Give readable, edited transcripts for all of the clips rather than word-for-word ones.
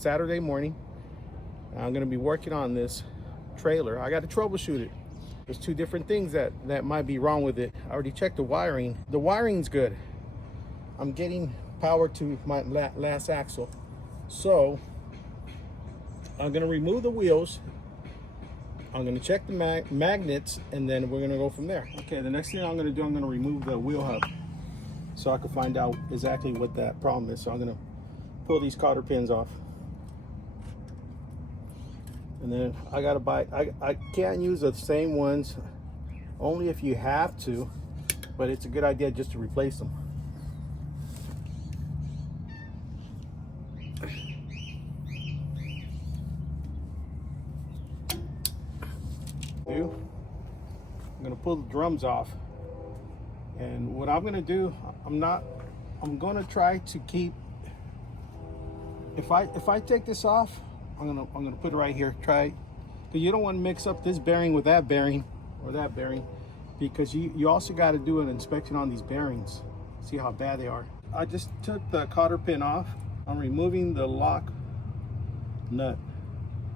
Saturday morning. I'm going to be working on this trailer. I got to troubleshoot it. There's two different things that might be wrong with it. I already checked the wiring. The wiring's good. I'm getting power to my last axle. So I'm going to remove the wheels. I'm going to check the magnets, and then we're going to go from there. Okay, the next thing I'm going to do, I'm going to remove the wheel hub so I can find out exactly what that problem is. So I'm going to pull these cotter pins off. And then I gotta buy, I can't use the same ones, only if you have to, but it's a good idea just to replace them. I'm gonna pull the drums off. And what I'm gonna do, I'm gonna try to keep, if I take this off, I'm gonna put it right here. Try, because you don't want to mix up this bearing with that bearing or that bearing, because you also got to do an inspection on these bearings, see how bad they are. I just took the cotter pin off. I'm removing the lock nut.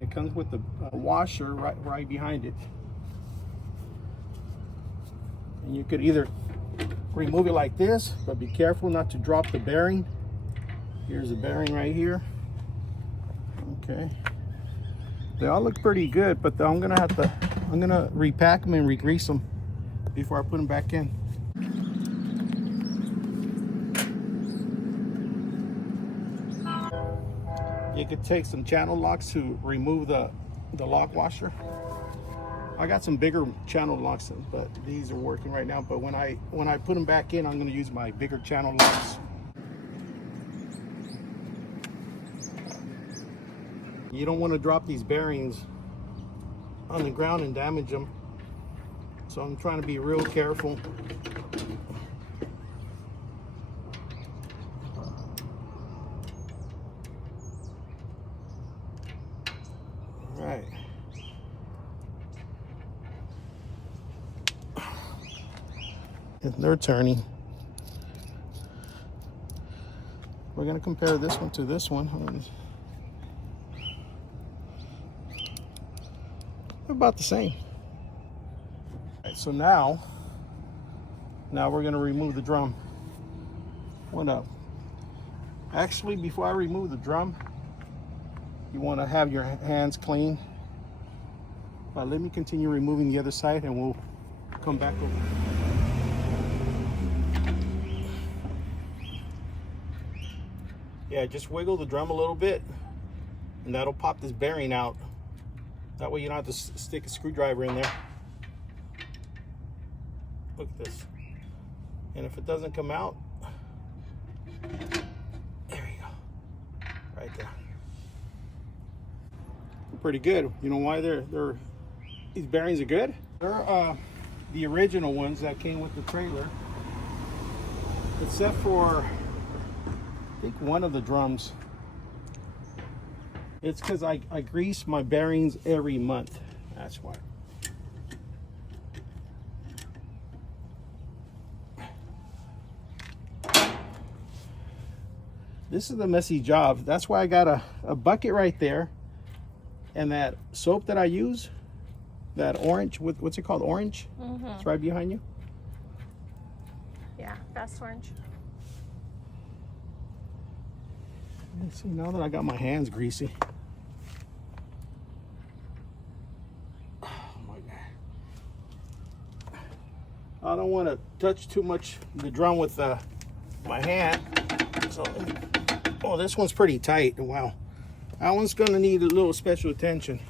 It comes with the washer right behind it, and you could either remove it like this, but be careful not to drop the bearing. Here's the bearing right here. Okay, they all look pretty good, but I'm gonna repack them and re-grease them before I put them back in. You could take some channel locks to remove the lock washer. I got some bigger channel locks, but these are working right now. But when I put them back in, I'm gonna use my bigger channel locks. You don't want to drop these bearings on the ground and damage them. So I'm trying to be real careful. All right. And they're turning. We're going to compare this one to this one. They're about the same. All right, so now we're going to remove the drum. What up? Actually, before I remove the drum, you want to have your hands clean. But let me continue removing the other side, and we'll come back over. Yeah, just wiggle the drum a little bit, and that'll pop this bearing out. That way you don't have to stick a screwdriver in there. Look at this. And if it doesn't come out, there you go. Right there. Pretty good. You know why these bearings are good? They're the original ones that came with the trailer. Except for, I think, one of the drums. It's because I grease my bearings every month. That's why. This is a messy job. That's why I got a bucket right there. And that soap that I use, that orange, what's it called? Orange? Mm-hmm. It's right behind you. Yeah, fast orange. Let's see, now that I got my hands greasy. Oh my God. I don't want to touch too much the drum with my hand. So, oh, this one's pretty tight. Wow. That one's going to need a little special attention.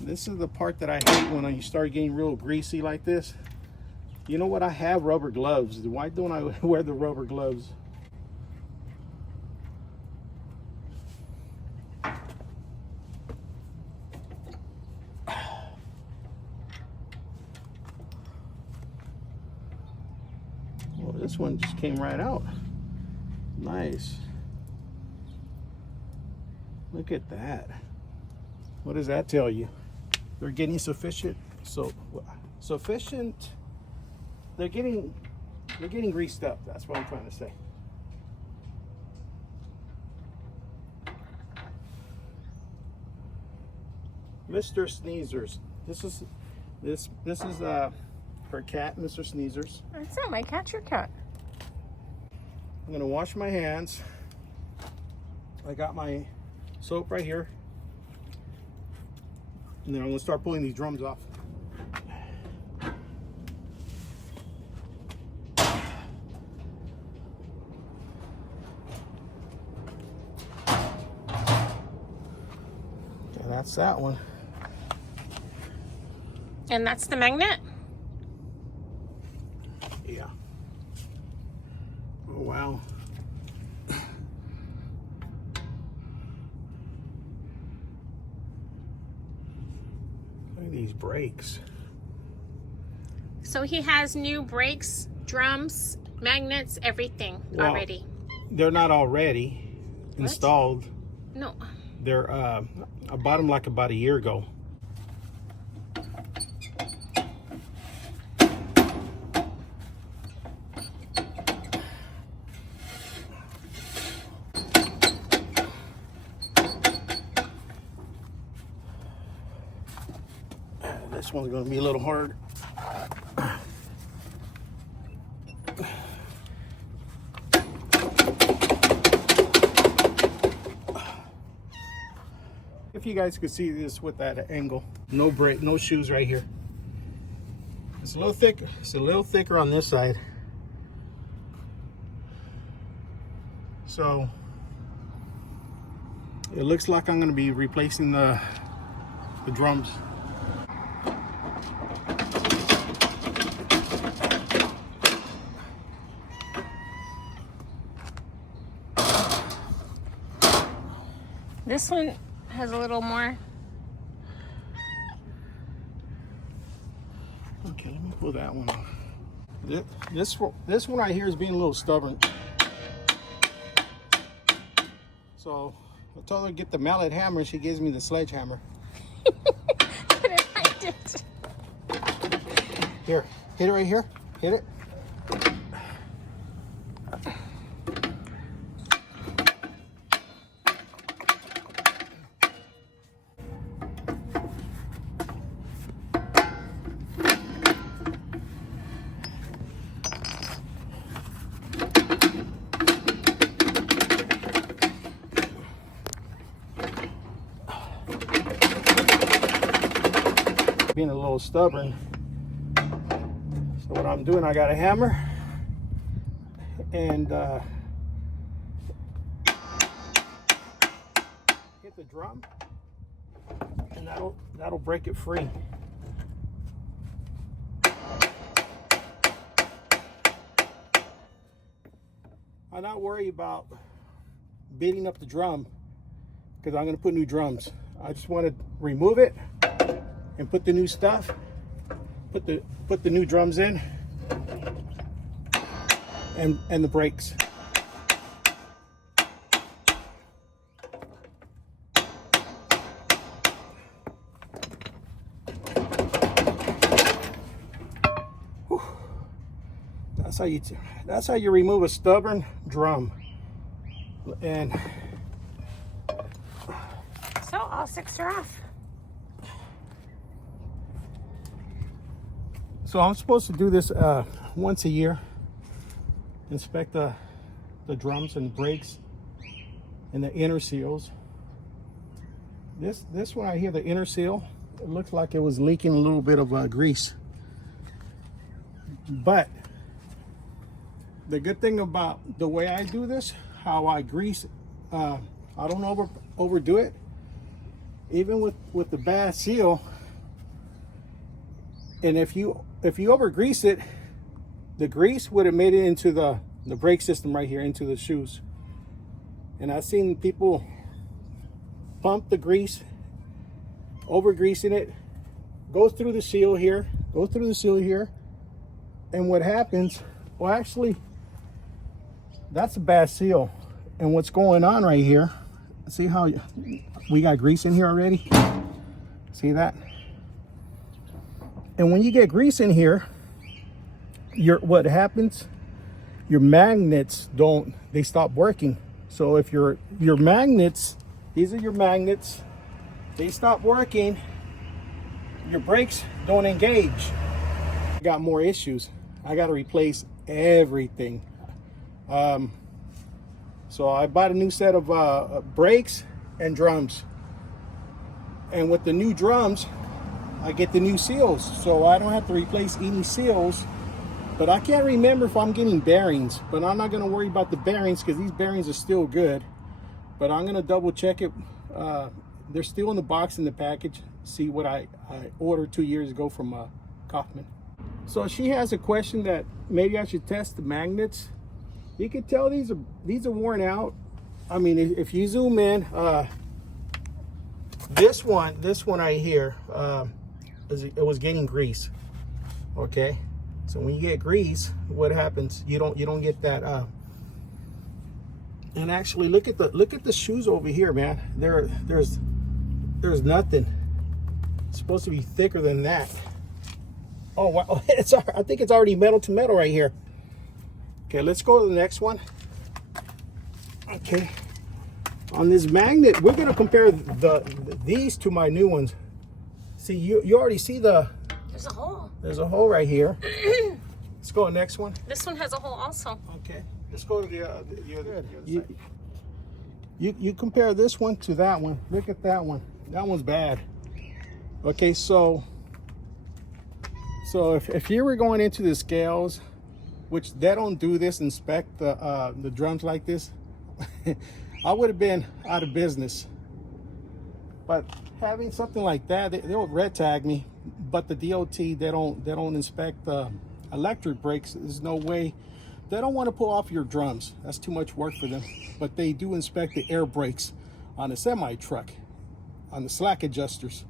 This is the part that I hate when you start getting real greasy like this. You know what? I have rubber gloves. Why don't I wear the rubber gloves? Well, this one just came right out. Nice. Look at that. What does that tell you? They're getting sufficient they're getting greased up. That's what I'm trying to say. Mr. Sneezers. This is her cat, Mr. Sneezers. It's not my cat, your cat. I'm gonna wash my hands. I got my soap right here. And then I'm gonna start pulling these drums off. Okay, that's that one. And that's the magnet? Yeah. Oh, wow. Look at these brakes. So he has new brakes, drums, magnets, everything already. They're not already installed. No. They're I bought them like about a year ago. This one's going to be a little hard. If you guys could see this with that angle, no brake, no shoes right here. It's a little thick. It's a little thicker on this side. So it looks like I'm going to be replacing the drums. This one has a little more. Okay, let me pull that one off. This one right here is being a little stubborn. So I told her to get the mallet hammer. She gives me the sledgehammer. Here, hit it right here. Hit it. Being a little stubborn. So what I'm doing, I got a hammer and hit the drum, and that'll break it free. I'm not worried about beating up the drum because I'm going to put new drums. I just want to remove it and put the new stuff, put the new drums in, and the brakes. Whew. That's how you remove a stubborn drum. And so all six are off. So I'm supposed to do this once a year. Inspect the drums and brakes and the inner seals. This one right here, the inner seal, it looks like it was leaking a little bit of grease. But the good thing about the way I do this, how I grease, I don't overdo it. Even with the bad seal, and if you over grease it, the grease would have made it into the brake system right here, into the shoes. And I've seen people pump the grease, over greasing it, goes through the seal here, and what happens, well, actually that's a bad seal. And what's going on right here, see how we got grease in here already? See that? And when you get grease in here, what happens, your magnets they stop working. So if your magnets, these are your magnets, they stop working, your brakes don't engage. I got more issues. I got to replace everything. So I bought a new set of brakes and drums. And with the new drums, I get the new seals. So I don't have to replace any seals. But I can't remember if I'm getting bearings. But I'm not going to worry about the bearings because these bearings are still good. But I'm going to double check it. They're still in the box in the package. See what I ordered 2 years ago from Kaufman. So she has a question that maybe I should test the magnets. You can tell these are worn out. I mean, if you zoom in, this one right here, it was getting grease. Okay, so when you get grease, what happens? You don't get that. And actually, look at the shoes over here, man. There's nothing. It's supposed to be thicker than that. Oh wow, I think it's already metal to metal right here. Okay, let's go to the next one. Okay, on this magnet, we're gonna compare these to my new ones. See, you already see there's a hole. There's a hole right here. Let's go to the next one. This one has a hole also. Okay, let's go to the other side. You compare this one to that one. Look at that one. That one's bad. Okay, so if you were going into the scales, which they don't do this, inspect the drums like this, I would have been out of business. But having something like that, they would red tag me. But the DOT, they don't inspect the electric brakes. There's no way. They don't want to pull off your drums. That's too much work for them. But they do inspect the air brakes on a semi truck, on the slack adjusters.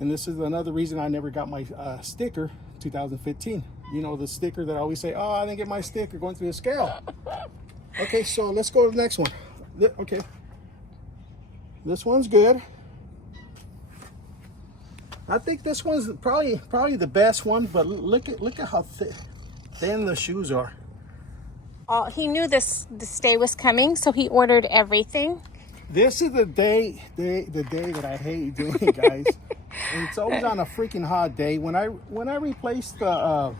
And this is another reason I never got my sticker 2015. You know, the sticker that I always say, oh, I didn't get my sticker going through the scale. Okay, so let's go to the next one. Okay, this one's good. I think this one's probably the best one, but look at how thin the shoes are. He knew this day was coming, so he ordered everything. This is the day that I hate doing, guys. And it's always on a freaking hot day. When I replaced the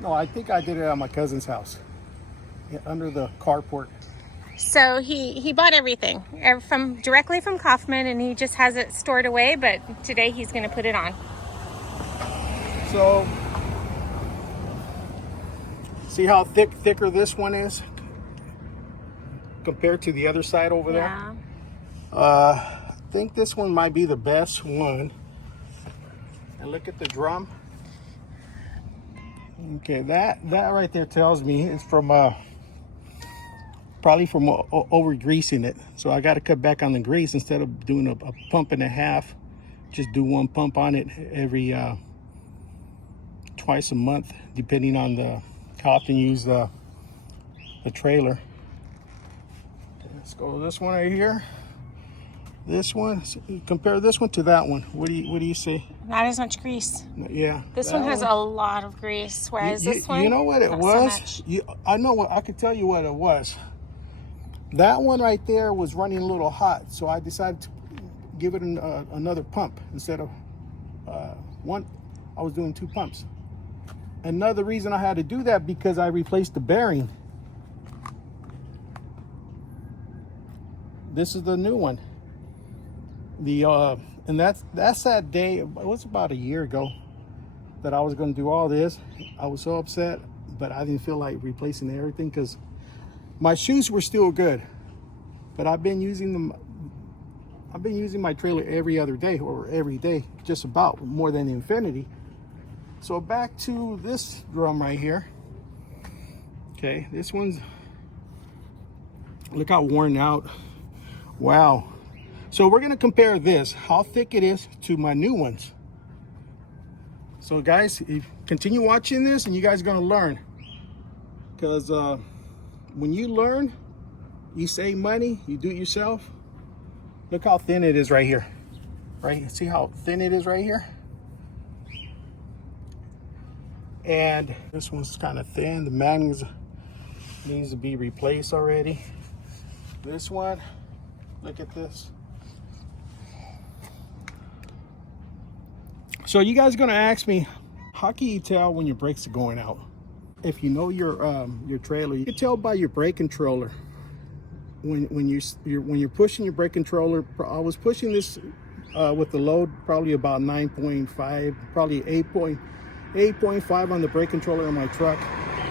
no, I think I did it at my cousin's house, under the carport. So he bought everything directly from Kaufman, and he just has it stored away. But today he's going to put it on. So see how thicker this one is compared to the other side over there. I think this one might be the best one. And look at the drum. Okay, that right there tells me it's from probably from over greasing it. So I got to cut back on the grease. Instead of doing a pump and a half, just do one pump on it every twice a month, depending on how often you use the trailer. Okay, let's go to this one right here. This one, compare this one to that one. What do you say? Not as much grease. Yeah. This one has a lot of grease, whereas this one, you know what it was? I know what I could tell you what it was. That one right there was running a little hot, so I decided to give it another pump instead of one. I was doing 2 pumps. Another reason I had to do that because I replaced the bearing. This is the new one. And that's that day. It was about a year ago that I was going to do all this. I was so upset, but I didn't feel like replacing everything because my shoes were still good. But I've been using them. I've been using my trailer every other day or every day, just about, more than infinity. So back to this drum right here. Okay, this one's, look how worn out. Wow. So we're going to compare this, how thick it is, to my new ones. So guys, continue watching this and you guys are going to learn. Because when you learn, you save money, you do it yourself. Look how thin it is right here. Right? See how thin it is right here? And this one's kind of thin. The magnets needs to be replaced already. This one, look at this. So you guys are gonna ask me, how can you tell when your brakes are going out? If you know your trailer, you can tell by your brake controller. When you're pushing your brake controller, I was pushing this with the load probably about 9.5, probably 8.5 on the brake controller on my truck.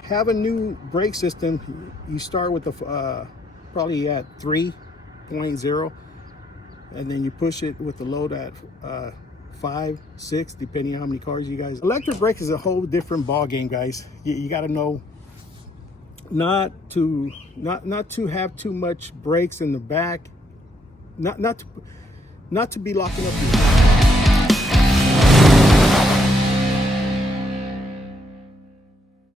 Have a new brake system. You start with the probably at 3.0, and then you push it with the load at 5, 6, depending on how many cars you guys. Electric brake is a whole different ball game, guys. You got to know not to have too much brakes in the back, not to be locking up your